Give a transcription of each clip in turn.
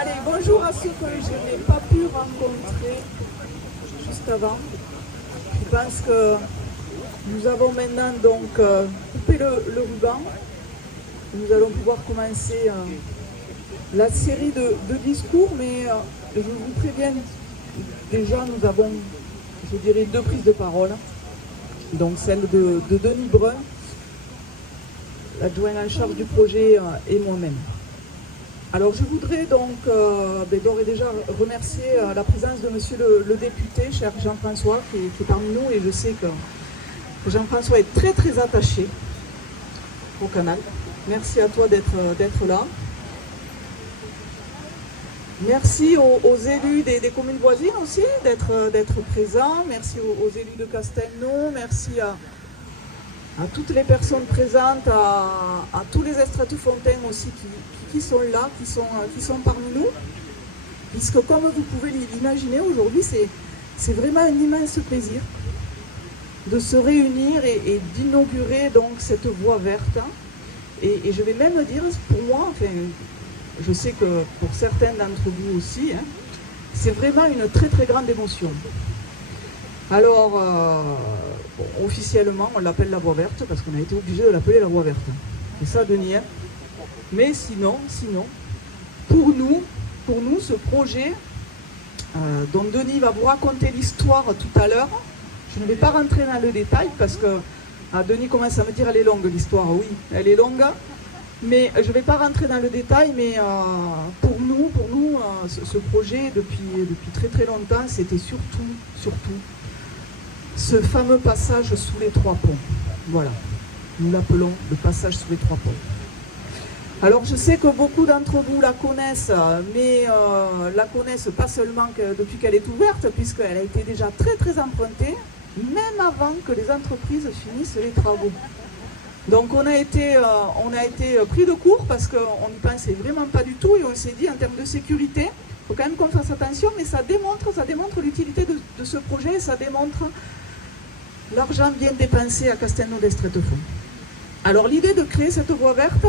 Allez, bonjour à ceux que je n'ai pas pu rencontrer juste avant. Je pense que nous avons maintenant donc coupé le ruban. Nous allons pouvoir commencer la série de discours, mais je vous préviens, déjà nous avons, je dirais, deux prises de parole. Donc celle de Denis Brun, l'adjoint en charge du projet, et moi-même. Alors je voudrais donc d'ores et déjà remercier la présence de monsieur le député, cher Jean-François, qui est parmi nous, et je sais que Jean-François est très très attaché au canal. Merci à toi d'être là. Merci aux élus des communes voisines aussi d'être présents. Merci aux élus de Castelnau. Merci à toutes les personnes présentes, à tous les estrates-fontaines aussi qui sont là, qui sont parmi nous. Puisque comme vous pouvez l'imaginer, aujourd'hui, c'est vraiment un immense plaisir de se réunir et d'inaugurer donc cette voie verte. Et je vais même dire, pour moi, enfin, je sais que pour certains d'entre vous aussi, c'est vraiment une très très grande émotion. Alors, bon, officiellement, on l'appelle la voie verte parce qu'on a été obligé de l'appeler la voie verte. C'est ça, Denis. Mais sinon, pour nous, ce projet, dont Denis va vous raconter l'histoire tout à l'heure, je ne vais pas rentrer dans le détail parce que Denis commence à me dire elle est longue l'histoire. Oui, elle est longue. Mais je ne vais pas rentrer dans le détail, mais pour nous, ce projet, depuis très très longtemps, c'était surtout, ce fameux passage sous les trois ponts. Voilà, nous l'appelons le passage sous les trois ponts. Alors je sais que beaucoup d'entre vous la connaissent, mais la connaissent pas seulement depuis qu'elle est ouverte, puisqu'elle a été déjà très très empruntée, même avant que les entreprises finissent les travaux. Donc on a été pris de court parce qu'on n'y pensait vraiment pas du tout et on s'est dit en termes de sécurité, il faut quand même qu'on fasse attention, mais ça démontre l'utilité de ce projet et ça démontre l'argent bien dépensé à Castelnau d'Estrettefond. Alors l'idée de créer cette voie verte,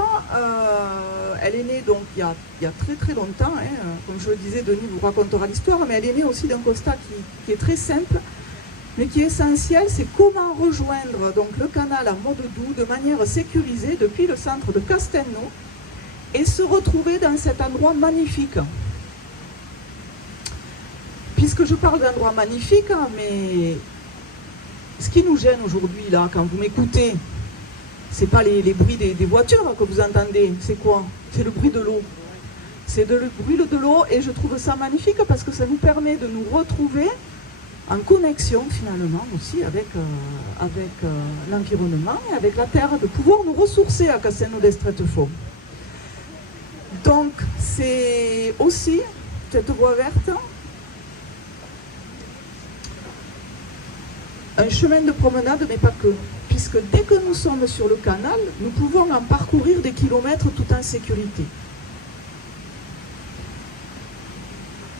elle est née donc il y a très très longtemps, comme je le disais, Denis vous racontera l'histoire, mais elle est née aussi d'un constat qui est très simple, mais qui est essentiel, c'est comment rejoindre donc le canal à Modedou de manière sécurisée depuis le centre de Castelnau et se retrouver dans cet endroit magnifique. Puisque je parle d'endroit magnifique, mais ce qui nous gêne aujourd'hui, là, quand vous m'écoutez, c'est pas les bruits des voitures que vous entendez, c'est quoi? C'est le bruit de l'eau. C'est le bruit de l'eau et je trouve ça magnifique parce que ça nous permet de nous retrouver en connexion finalement aussi avec l'environnement et avec la terre, de pouvoir nous ressourcer à Castelnau d'Estrettefond. Donc c'est aussi cette voie verte un chemin de promenade, mais pas que, puisque dès que nous sommes sur le canal, nous pouvons en parcourir des kilomètres tout en sécurité.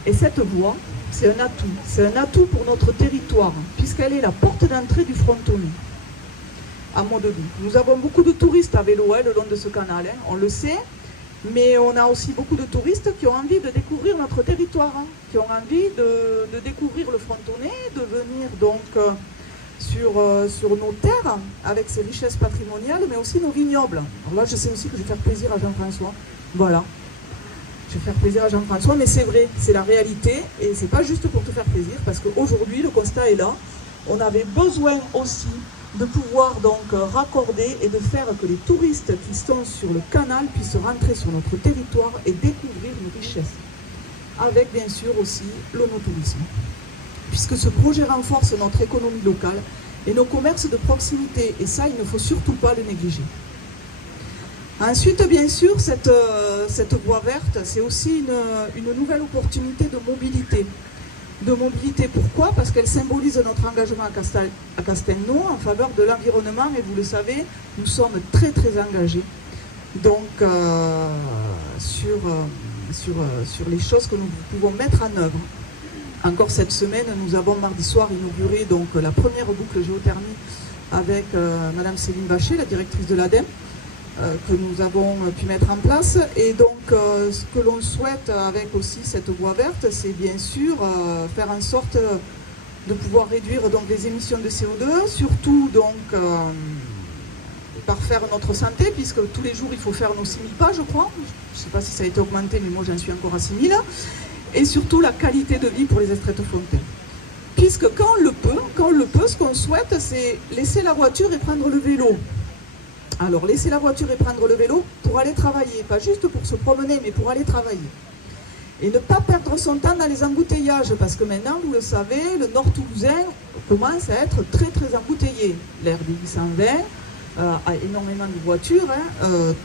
Et cette voie, c'est un atout pour notre territoire, puisqu'elle est la porte d'entrée du Frontonnet, à Modedou. Nous avons beaucoup de touristes à vélo le long de ce canal, on le sait, mais on a aussi beaucoup de touristes qui ont envie de découvrir notre territoire, qui ont envie de découvrir le Frontonnet, de venir donc sur nos terres, avec ses richesses patrimoniales, mais aussi nos vignobles. Alors là, je sais aussi que je vais faire plaisir à Jean-François. Voilà. Je vais faire plaisir à Jean-François, mais c'est vrai, c'est la réalité, et c'est pas juste pour te faire plaisir, parce qu'aujourd'hui, le constat est là. On avait besoin aussi de pouvoir donc raccorder et de faire que les touristes qui sont sur le canal puissent rentrer sur notre territoire et découvrir nos richesses. Avec bien sûr aussi l'onotourisme. Puisque ce projet renforce notre économie locale et nos commerces de proximité, et ça, il ne faut surtout pas le négliger. Ensuite, bien sûr, cette voie verte, c'est aussi une nouvelle opportunité de mobilité. De mobilité, pourquoi? Parce qu'elle symbolise notre engagement à Castelnau en faveur de l'environnement, et vous le savez, nous sommes très très engagés donc, sur les choses que nous pouvons mettre en œuvre. Encore cette semaine, nous avons mardi soir inauguré donc, la première boucle géothermie avec Madame Céline Bachet, la directrice de l'ADEME. que nous avons pu mettre en place. Et donc, ce que l'on souhaite avec aussi cette voie verte, c'est bien sûr faire en sorte de pouvoir réduire donc les émissions de CO2, surtout donc par faire notre santé, puisque tous les jours il faut faire nos 6000 pas, je crois. Je ne sais pas si ça a été augmenté, mais moi j'en suis encore à 6000. Et surtout la qualité de vie pour les Estrettes-Fontaines. Puisque quand on le peut, ce qu'on souhaite, c'est laisser la voiture et prendre le vélo. Alors, laisser la voiture et prendre le vélo pour aller travailler, pas juste pour se promener, mais pour aller travailler. Et ne pas perdre son temps dans les embouteillages, parce que maintenant, vous le savez, le nord toulousain commence à être très très embouteillé. L'air des 820 a énormément de voitures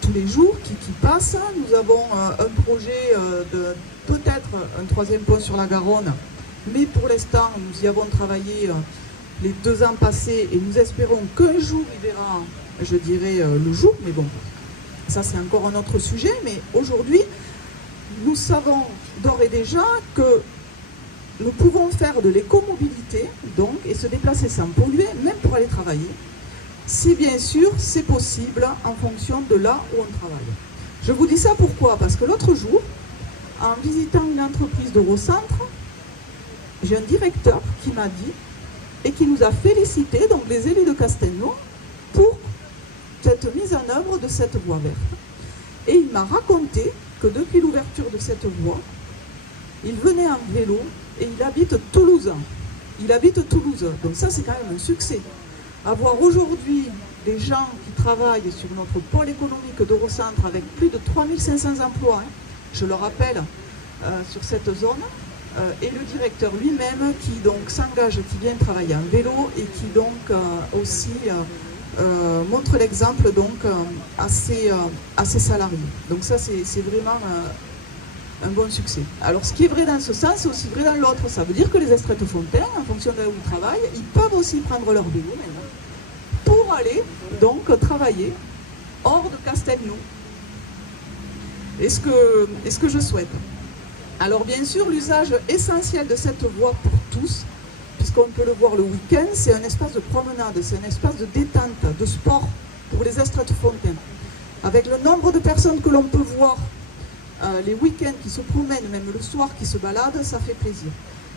tous les jours qui passent. Nous avons un projet de peut-être un troisième pont sur la Garonne, mais pour l'instant, nous y avons travaillé les 2 ans passés et nous espérons qu'un jour il verra, je dirais, le jour, mais bon, ça c'est encore un autre sujet. Mais aujourd'hui, nous savons d'ores et déjà que nous pouvons faire de l'écomobilité, donc, et se déplacer sans polluer, même pour aller travailler, si bien sûr c'est possible en fonction de là où on travaille. Je vous dis ça pourquoi? Parce que l'autre jour, en visitant une entreprise d'Eurocentre, j'ai un directeur qui m'a dit et qui nous a félicité, donc les élus de Castelnau, pour cette mise en œuvre de cette voie verte. Et il m'a raconté que depuis l'ouverture de cette voie, il venait en vélo et il habite Toulouse. Il habite Toulouse, donc ça c'est quand même un succès. Avoir aujourd'hui des gens qui travaillent sur notre pôle économique d'Eurocentre avec plus de 3500 emplois, je le rappelle, sur cette zone, et le directeur lui-même qui donc s'engage, qui vient travailler en vélo et qui donc aussi montre l'exemple donc à ses salariés. Donc ça c'est vraiment un bon succès. Alors ce qui est vrai dans ce sens, c'est aussi vrai dans l'autre. Ça veut dire que les Estrettes-Fontaines, en fonction de là où ils travaillent, ils peuvent aussi prendre leur vélo maintenant pour aller donc travailler hors de Castelnau. Est-ce que je souhaite? Alors bien sûr, l'usage essentiel de cette voie pour tous, puisqu'on peut le voir le week-end, c'est un espace de promenade, c'est un espace de détente, de sport pour les Estrettes-Fontaines. Avec le nombre de personnes que l'on peut voir les week-ends qui se promènent, même le soir qui se baladent, ça fait plaisir.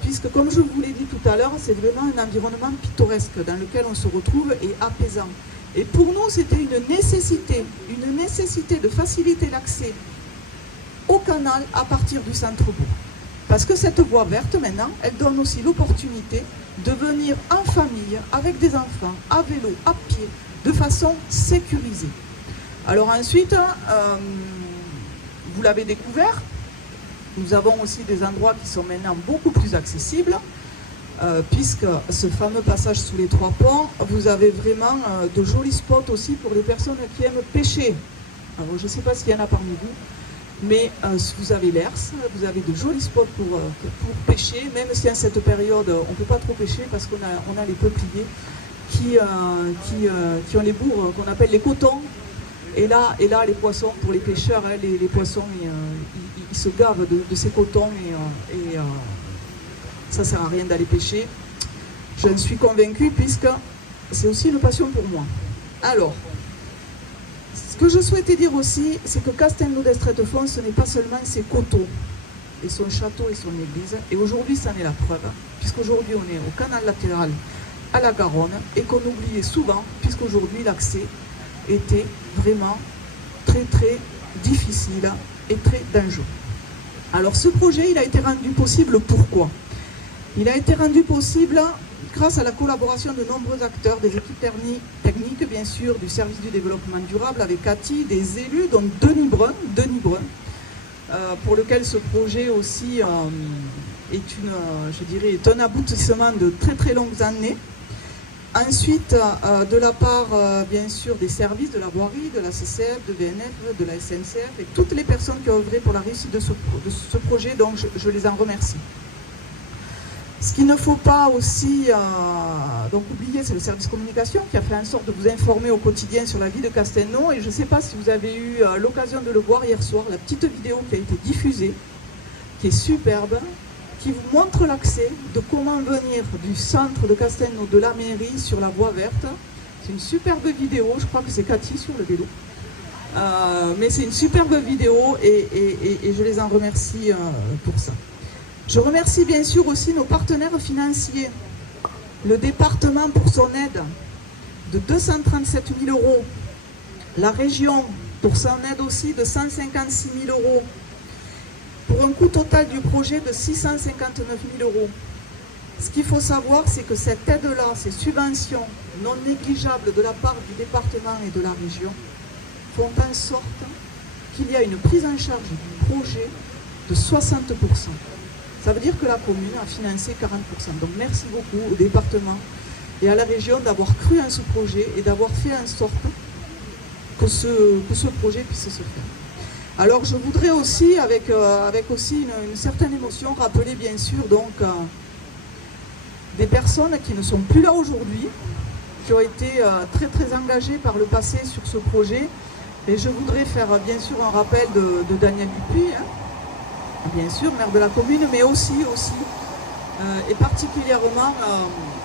Puisque comme je vous l'ai dit tout à l'heure, c'est vraiment un environnement pittoresque dans lequel on se retrouve et apaisant. Et pour nous, c'était une nécessité de faciliter l'accès au canal à partir du centre-bourg. Parce que cette voie verte, maintenant, elle donne aussi l'opportunité de venir en famille, avec des enfants, à vélo, à pied, de façon sécurisée. Alors ensuite, vous l'avez découvert, nous avons aussi des endroits qui sont maintenant beaucoup plus accessibles, puisque ce fameux passage sous les 3 ponts, vous avez vraiment de jolis spots aussi pour les personnes qui aiment pêcher. Alors je ne sais pas s'il y en a parmi vous, mais vous avez l'Hers, vous avez de jolis spots pour pêcher, même si en cette période on ne peut pas trop pêcher parce qu'on a les peupliers qui ont les bourres qu'on appelle les cotons. Et là, les poissons, pour les pêcheurs, les poissons, ils se gavent de ces cotons et ça ne sert à rien d'aller pêcher. Je suis convaincue puisque c'est aussi une passion pour moi. Alors, ce que je souhaitais dire aussi, c'est que Castelnau d'Estrettes-Fontaines, ce n'est pas seulement ses coteaux et son château et son église. Et aujourd'hui, ça en est la preuve, puisqu'aujourd'hui, on est au canal latéral à la Garonne et qu'on oubliait souvent, puisqu'aujourd'hui, l'accès était vraiment très très difficile et très dangereux. Alors ce projet, il a été rendu possible pourquoi? Il a été rendu possible grâce à la collaboration de nombreux acteurs, des équipes techniques bien sûr, du service du développement durable avec Cathy, des élus, dont Denis Brun, pour lequel ce projet aussi est un aboutissement de très très longues années. Ensuite, de la part, bien sûr, des services de la voirie, de la CCF, de VNF, de la SNCF et toutes les personnes qui ont œuvré pour la réussite de ce projet, donc je les en remercie. Ce qu'il ne faut pas aussi donc oublier, c'est le service communication qui a fait en sorte de vous informer au quotidien sur la vie de Castelnau. Et je ne sais pas si vous avez eu l'occasion de le voir hier soir, la petite vidéo qui a été diffusée, qui est superbe, qui vous montre l'accès de comment venir du centre de Castelnau, de la mairie, sur la voie verte. C'est une superbe vidéo, je crois que c'est Cathy sur le vélo. Mais c'est une superbe vidéo et je les en remercie pour ça. Je remercie bien sûr aussi nos partenaires financiers. Le département pour son aide de 237 000 euros. La région pour son aide aussi de 156 000 euros. Pour un coût total du projet de 659 000 euros. Ce qu'il faut savoir, c'est que cette aide-là, ces subventions non négligeables de la part du département et de la région, font en sorte qu'il y a une prise en charge du projet de 60%. Ça veut dire que la commune a financé 40%. Donc merci beaucoup au département et à la région d'avoir cru en ce projet et d'avoir fait en sorte que ce projet puisse se faire. Alors je voudrais aussi, avec aussi une certaine émotion, rappeler bien sûr donc des personnes qui ne sont plus là aujourd'hui, qui ont été très engagées par le passé sur ce projet. Et je voudrais faire bien sûr un rappel de Daniel Dupuis, hein, bien sûr, maire de la commune, mais aussi et particulièrement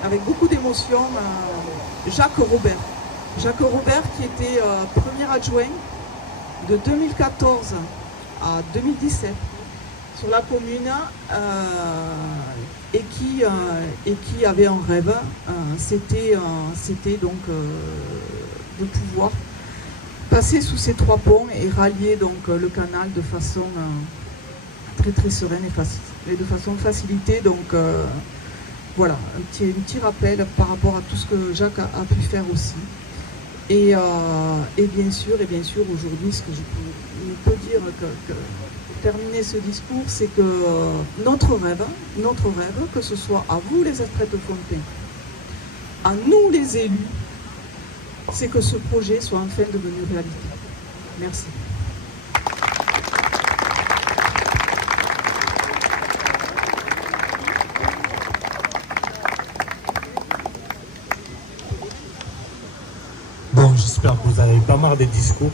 avec beaucoup d'émotion, Jacques Robert. Jacques Robert qui était premier adjoint de 2014 à 2017 sur la commune et qui avait un rêve, c'était donc de pouvoir passer sous ces 3 ponts et rallier donc le canal de façon très sereine et de façon facilitée. Donc voilà, un petit rappel par rapport à tout ce que Jacques a pu faire aussi. Et bien sûr aujourd'hui, ce que je peux dire pour terminer ce discours, c'est que notre rêve, que ce soit à vous les Estrettes-Fontaines, à nous les élus, c'est que ce projet soit enfin devenu réalité. Merci. Bon, j'espère que vous n'avez pas marre des discours.